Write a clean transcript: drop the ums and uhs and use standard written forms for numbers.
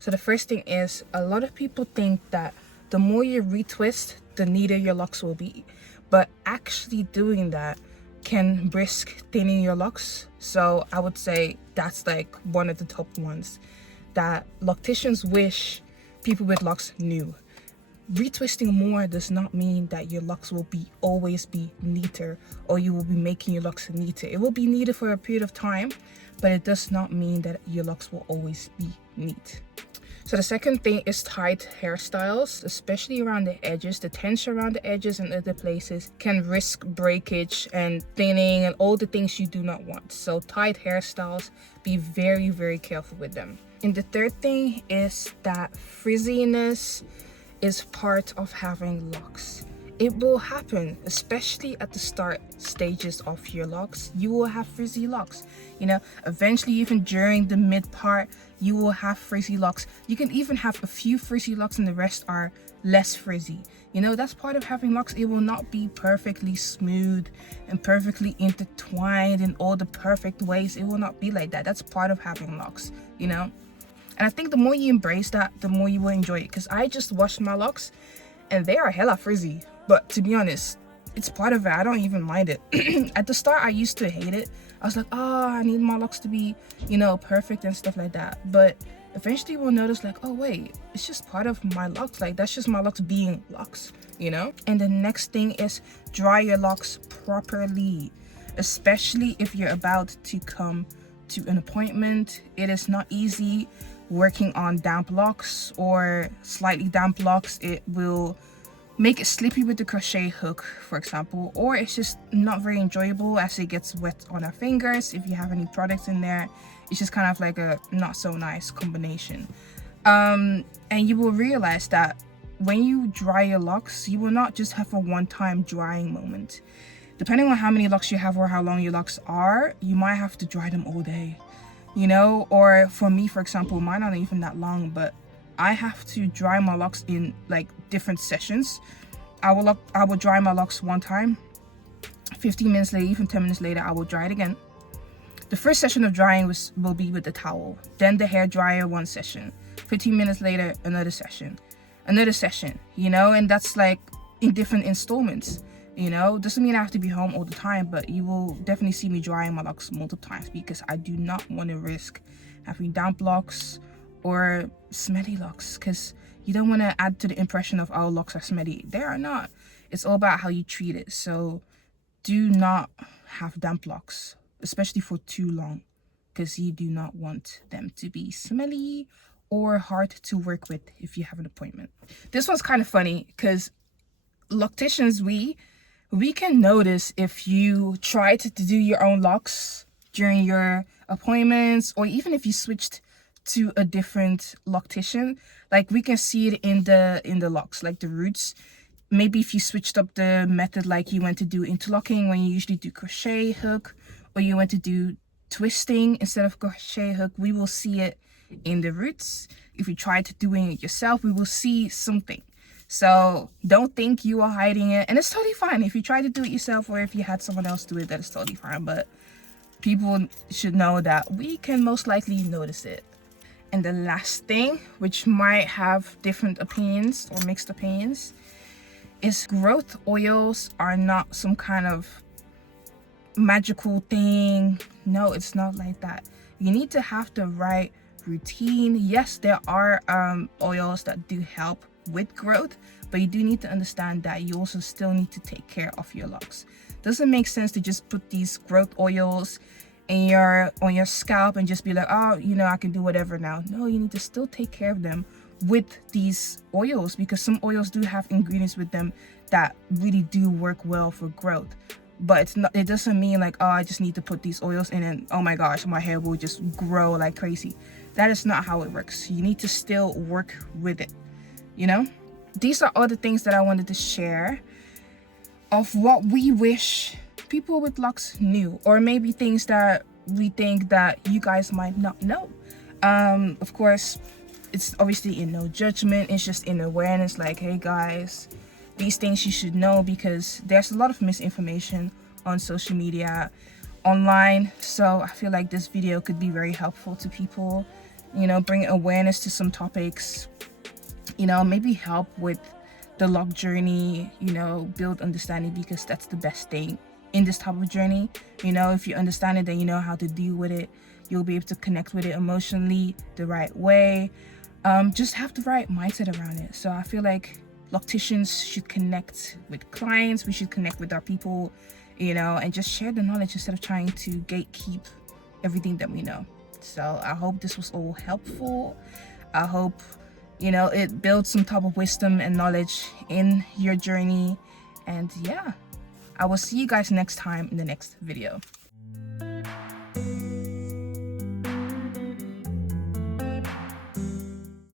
So the first thing is, a lot of people think that the more you retwist, the neater your locks will be. But actually doing that can risk thinning your locks. So I would say that's like one of the top ones that locticians wish people with locks knew. Retwisting more does not mean that your locks will always be neater, or you will be making your locks neater. It will be neater for a period of time, but it does not mean that your locks will always be neat. So the second thing is tight hairstyles, especially around the edges. The tension around the edges and other places can risk breakage and thinning and all the things you do not want. So tight hairstyles, be very, very careful with them. And the third thing is that frizziness is part of having locks. It will happen, especially at the start stages of your locks. You will have frizzy locks. You know, eventually, even during the mid part, you will have frizzy locks. You can even have a few frizzy locks and the rest are less frizzy. You know, that's part of having locks. It will not be perfectly smooth and perfectly intertwined in all the perfect ways. It will not be like that. That's part of having locks, you know? And I think the more you embrace that, the more you will enjoy it. Because I just washed my locks and they are hella frizzy. But to be honest, it's part of it. I don't even mind it. At the start, I used to hate it. I was like, oh, I need my locks to be, you know, perfect and stuff like that. But eventually we'll notice like, oh wait, it's just part of my locks. Like, that's just my locks being locks, you know? And the next thing is dry your locks properly, especially if you're about to come to an appointment. It is not easy working on damp locks or slightly damp locks. It will make it slippy with the crochet hook, for example, or it's just not very enjoyable as it gets wet on our fingers. If you have any products in there, it's just kind of like a not so nice combination. And you will realize that when you dry your locks, you will not just have a one-time drying moment. Depending on how many locks you have or how long your locks are, you might have to dry them all day, you know? Or for me, for example, mine aren't even that long, but I have to dry my locks in like different sessions. I will dry my locks one time, 15 minutes later, even 10 minutes later, I will dry it again. The first session of drying will be with the towel, then the hair dryer, one session, 15 minutes later, another session, you know? And that's like in different installments, you know? Doesn't mean I have to be home all the time, but you will definitely see me drying my locks multiple times because I do not want to risk having damp locks or smelly locks, because you don't want to add to the impression of our locks are smelly. They are not. It's all about how you treat it. So do not have damp locks, especially for too long, because you do not want them to be smelly or hard to work with if you have an appointment. This one's kind of funny because locticians, we can notice if you try to do your own locks during your appointments, or even if you switched to a different loctician. Like, we can see it in the locks, like the roots. Maybe if you switched up the method, like you went to do interlocking when you usually do crochet hook, or you went to do twisting instead of crochet hook, we will see it in the roots. If you try to doing it yourself, we will see something. So don't think you are hiding it, and it's totally fine if you try to do it yourself, or if you had someone else do it, that is totally fine. But people should know that we can most likely notice it. And the last thing, which might have different opinions or mixed opinions, is growth oils are not some kind of magical thing. No, it's not like that. You need to have the right routine. Yes, there are oils that do help with growth, but you do need to understand that you also still need to take care of your locks. Doesn't make sense to just put these growth oils on your scalp and just be like, oh, you know, I can do whatever now. No, you need to still take care of them with these oils, because some oils do have ingredients with them that really do work well for growth. But it doesn't mean like, oh, I just need to put these oils in and oh my gosh, my hair will just grow like crazy. That is not how it works. You need to still work with it, you know? These are all the things that I wanted to share of what we wish people with locks knew, or maybe things that we think that you guys might not know. Of course, it's obviously in no judgment, it's just in awareness, like, hey guys, these things you should know, because there's a lot of misinformation on social media, online. So I feel like this video could be very helpful to people you know, bring awareness to some topics, you know, maybe help with the lock journey, you know, build understanding, because that's the best thing in this type of journey. You know, if you understand it, then you know how to deal with it. You'll be able to connect with it emotionally the right way. Just have the right mindset around it. So I feel like locticians should connect with clients, we should connect with our people, you know, and just share the knowledge instead of trying to gatekeep everything that we know. So I hope this was all helpful. I hope, you know, it builds some type of wisdom and knowledge in your journey. And yeah, I will see you guys next time in the next video.